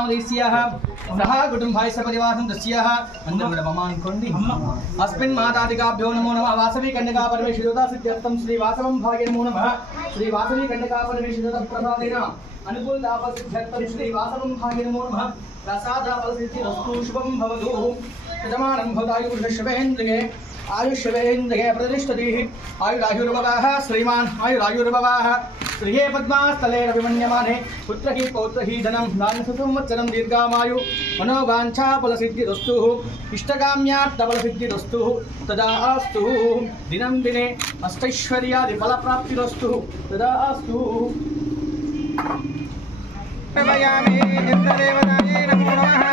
नामधेयस्याः सह कुटुम्बाय सपरिवारं तस्याः मन्दगुणममान्कोण्डि अस्मिन् मातादिकाभ्यो नमो नमः वासवी कन्यका परमेश्वरयोदा सिद्ध्यर्थं श्री वासवं भागे नमो नमः श्री वासवी कन्यका परमेश्वरयोदा प्रसादेन अनुकूलतापसिद्ध्यर्थं श्री वासवं भागे नमो नमः प्रसादाफलसिद्धिरस्तु शुभं भवतु यजमानं भवतायुर्षवेन्द्रिये आयुष्यवेन्द्रिये प्रतिष्ठतिः आयुरायुर्भवः श्रीमान् आयुरायुर्भवः श्रिये पद्मास्थले रविमन्यमाने पुत्रहि पौत्रहि धनं नान्यसंवत्सरं दीर्घामायु मनोवाञ्छाफलसिद्धिरस्तु इष्टकाम्यार्थफलसिद्धिरस्तु तदा अस्तु दिनं दिने अष्टैश्वर्यादिफलप्राप्तिरस्तु तदा अस्तु देवयामि इन्द्रदेवतायै नमो नमः